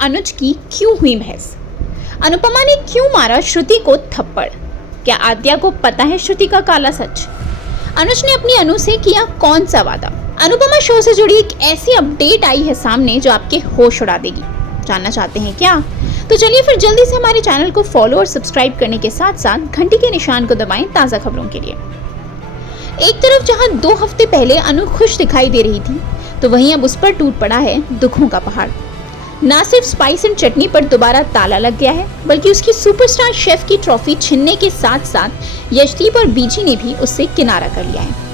अनुज की क्यों हुई बहस? अनुपमा ने क्यों मारा श्रुति को थप्पड़? क्या आद्या को पता है श्रुति का काला सच? अनुज ने अपनी अनु से किया कौन सा वादा? अनुपमा शो से जुड़ी एक ऐसी अपडेट आई है सामने जो आपके होश उड़ा देगी। जानना चाहते हैं क्या? तो चलिए फिर जल्दी से हमारे चैनल को फॉलो और सब्सक्राइब करने के साथ साथ घंटी के निशान को दबाएं ताज़ा खबरों के लिए। एक तरफ जहां 2 हफ्ते पहले अनु खुश दिखाई दे रही थी, तो वहीं अब उस पर टूट पड़ा है दुखों का पहाड़। ना सिर्फ स्पाइस एंड चटनी पर दोबारा ताला लग गया है, बल्कि उसकी सुपरस्टार शेफ की ट्रॉफी छीनने के साथ साथ यशदीप और बीजी ने भी उससे किनारा कर लिया है।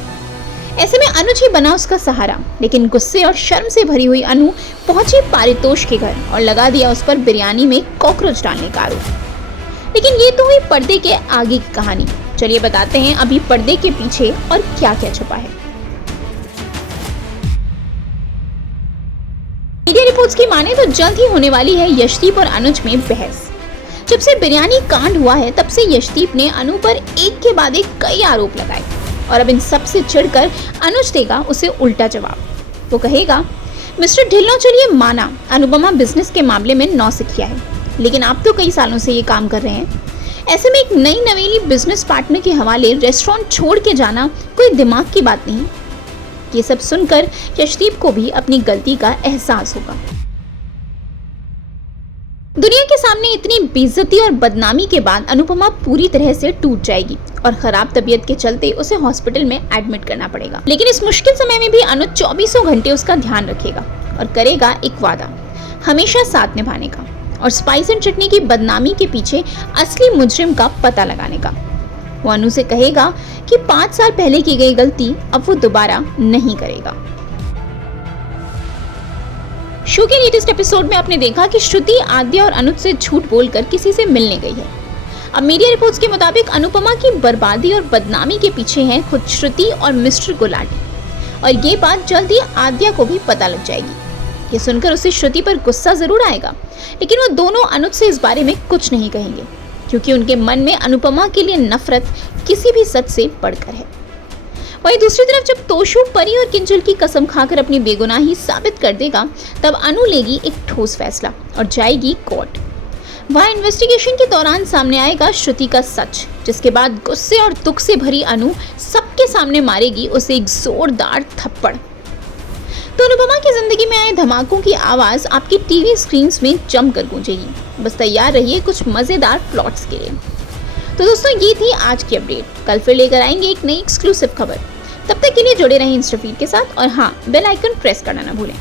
ऐसे में अनुज ही बना उसका सहारा, लेकिन गुस्से और शर्म से भरी हुई अनु पहुंची पारितोष के घर और लगा दिया उस पर बिरयानी में कॉकरोच डालने का आरोप। लेकिन ये तो हुई पर्दे के आगे की कहानी। चलिए बताते हैं अभी पर्दे के पीछे और क्या क्या छुपा है। मीडिया रिपोर्ट्स की माने तो जल्द ही होने वाली है यशदीप और अनुज में बहस। जब से बिरयानी कांड हुआ है तब से यशदीप ने अनु पर एक के बाद एक कई आरोप लगाए और अब इन सब से चिढ़कर अनुज देगा उसे उल्टा जवाब। वो कहेगा, मिस्टर ढिल्लों चलिए माना अनुपमा बिजनेस के मामले में नौसिखिया है, लेकिन आप तो कई सालों से ये काम कर रहे हैं। ऐसे में एक नई नवेली बिजनेस पार्टनर के हवाले रेस्टोरेंट छोड़ के जाना कोई दिमाग की बात नहीं। ये सब सुनकर यशदीप को भी अपनी गलती का एहसास होगा। दुनिया के सामने इतनी बेइज्जती और बदनामी के बाद अनुपमा पूरी तरह से टूट जाएगी और खराब तबीयत के चलते उसे हॉस्पिटल में एडमिट करना पड़ेगा। लेकिन इस मुश्किल समय में भी अनुज 24 घंटे उसका ध्यान रखेगा और करेगा एक वादा, हमेशा साथ निभाने का और स्पाइस एंड चटनी की बदनामी के पीछे असली मुजरिम का पता लगाने का। वो अनु से कहेगा कि 5 साल पहले की गई गलती अब वो दोबारा नहीं करेगा। शो के लेटेस्ट एपिसोड में आपने देखा कि श्रुति आद्या और अनुज से झूठ बोलकर किसी से मिलने गई है। अब मीडिया रिपोर्ट्स के मुताबिक अनुपमा की बर्बादी और बदनामी के पीछे हैं खुद श्रुति और मिस्टर गुलाटी, और ये बात जल्द ही आद्या को भी पता लग जाएगी। ये सुनकर उसे श्रुति पर गुस्सा जरूर आएगा, लेकिन वो दोनों अनुज से इस बारे में कुछ नहीं कहेंगे, क्योंकि उनके मन में अनुपमा के लिए नफरत किसी भी सच से बढ़कर है। वहीं दूसरी तरफ जब तोशु, परी और किंजल की कसम खाकर अपनी बेगुनाही साबित कर देगा, तब अनु लेगी एक ठोस फैसला और जाएगी कोर्ट। वहाँ इन्वेस्टिगेशन के दौरान सामने आएगा श्रुति का सच, जिसके बाद गुस्से और दुख से भरी अनु सबके सामने मारेगी उसे एक जोरदार थप्पड़। तो अनुपमा की जिंदगी में आए धमाकों की आवाज आपकी टीवी स्क्रीन्स में जमकर गूंजेगी। बस तैयार रहिए कुछ मजेदार प्लॉट्स के लिए। तो दोस्तों, ये थी आज की अपडेट। कल फिर लेकर आएंगे एक नई एक्सक्लूसिव खबर। तब तक के लिए जुड़े रहें इंस्टाफीड के साथ और हाँ, बेल आइकन प्रेस करना ना भूलें।